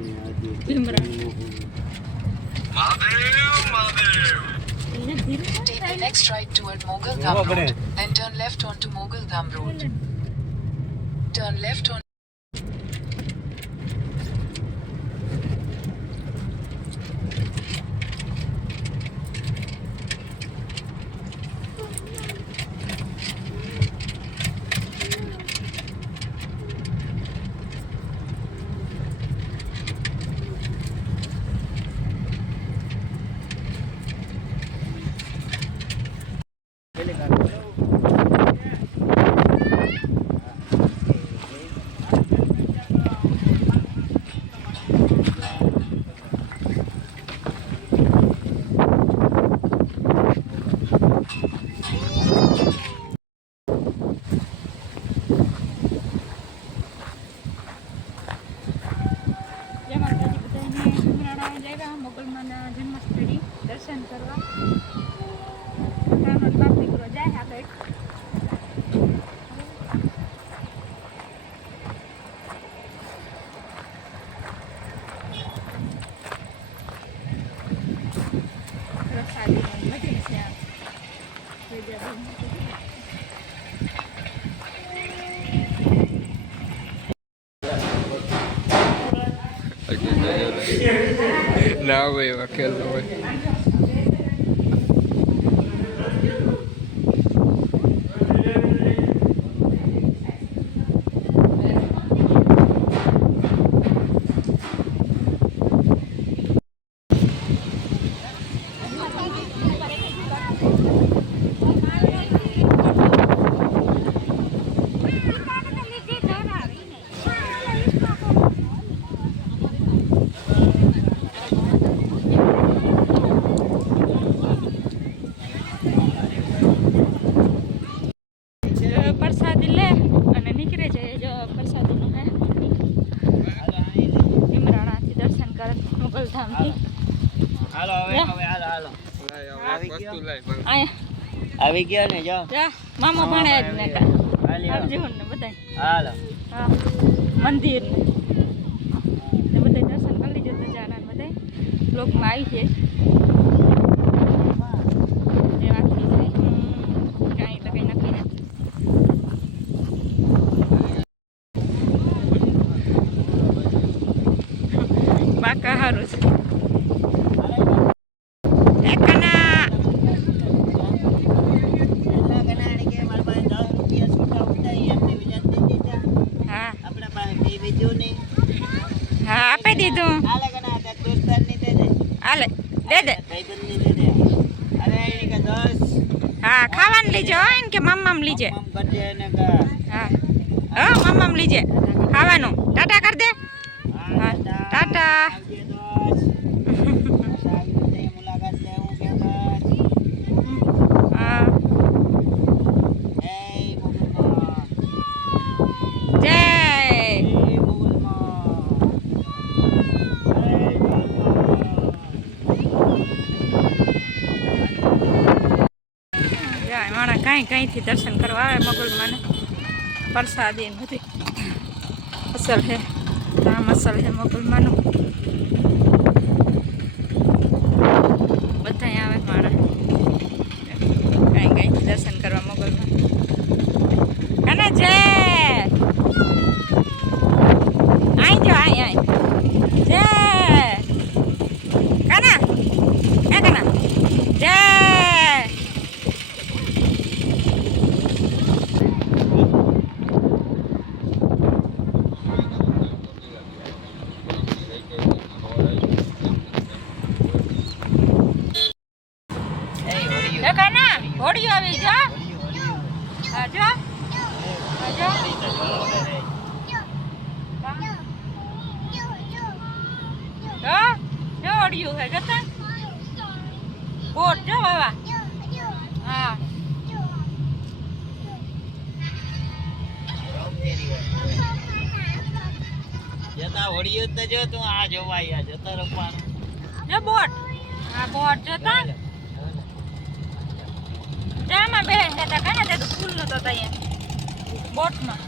Take the next right toward Moghul Dham Road, then turn left onto Moghul Dham Road. Turn left on. જન્મસ્થળી દર્શન કરવા બાપ દીકરો જાય આગળ પ્રસાદી મજા છે ના હોય એવા ખેલ હોય પ્રસાદી લે અને નીકળે જાય જો પ્રસાદીનું હે ઇમરાણાથી દર્શન કરે મોગલધામથી હાલો હવે હાલો આવી ગયા ને જો મામા ભણે જ ને આવજો ને બધા હાલો હા મંદિર ને બધા દર્શન કરી લીધો તો જાના બધા લોકમાં આવી છે બાકા હારું છે હા આપી દીધું હાલે દે દે હા ખાવાનું લીજે હોય ને કે મમ્મમ લીજે હા હા મમ્મમ લીજે ખાવાનું ટાટા કર દે હા ટાટા હા જય માણા કઈથી દર્શન કરવા આવે મોગલમાં પ્રસાદી બધી અસલ છે નામ અસલ છે મોગલમાંનું બધા આવે માણા કઈથી દર્શન કરવા મોગલમાં કાના જય આઈ જો આઈ જય કાના હે કાના જય હોડિયો આવી જા હા જો જો હોડિયો હે જતા બોટ જો બાબા હા જતા હોડિયો તો જો તું આ જોવાય આ જતા રખવાનું જો બોટ હા બોટ જતા જામાં બેન જતા કાને તે ફૂલ નતો તૈયાર બોટમાં